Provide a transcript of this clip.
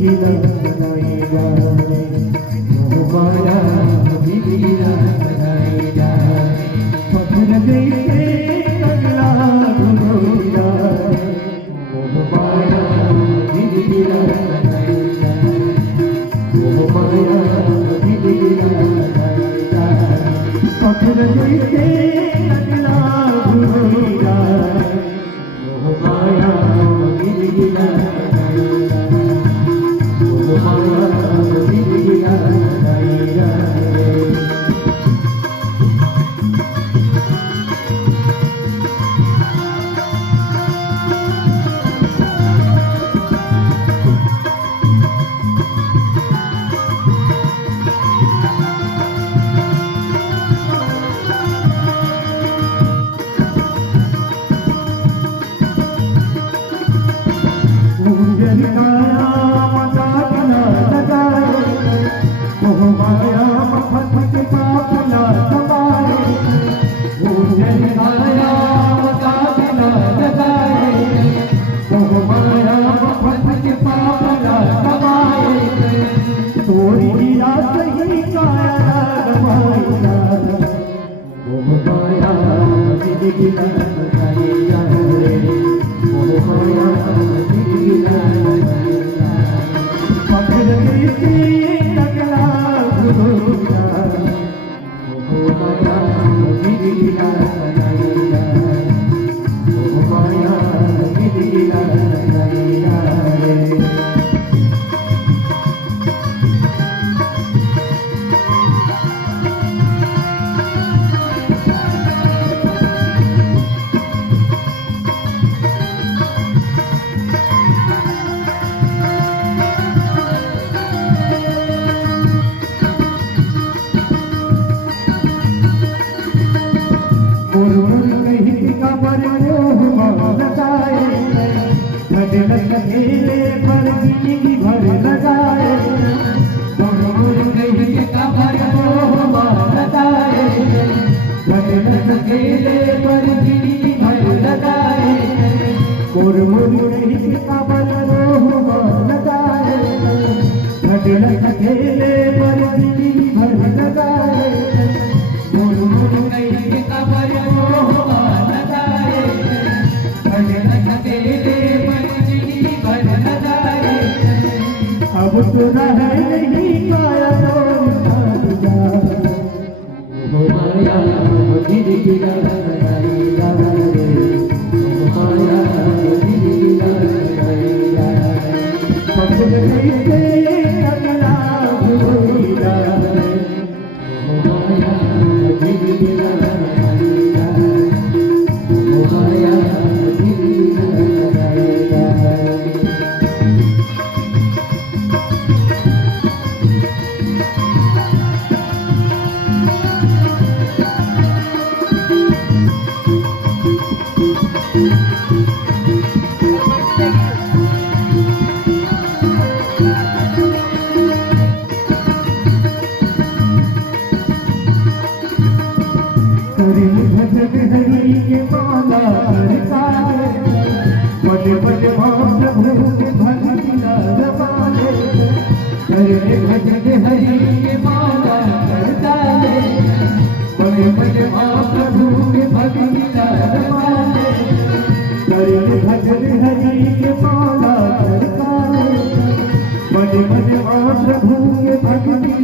गिला बनाई जाए, मोह माया भी गिला बनाई जाए, पत्थर जैसे अगला धुलोई जाए, मोह माया भी गिला बनाई जाए, मोह माया भी गिला बनाई जाए, पत्थर जैसे अगला धुलोई जाए, मोह माया भी गिला बनाई जाए, मोह माया भी गिला बनाई जाए। अब तो रह नहीं पाया मोह माया गिर गिरा बनाई जाए, मोह माया गिर गिरा बनाई जाए, पत्थर जैसे अगला धुलोई जाए, मोह माया गिर गिरा बनाई जाए, मोह माया गिर गिरा बनाई जाए। हरि के माला करताले, बड़े बड़े महाप्रभु के भक्ति रवाले, करे भजन हरि के माला करताले, बड़े बड़े महाप्रभु के भक्ति रवाले, करे भजन हरि के माला करताले, बड़े बड़े महाप्रभु के भक्ति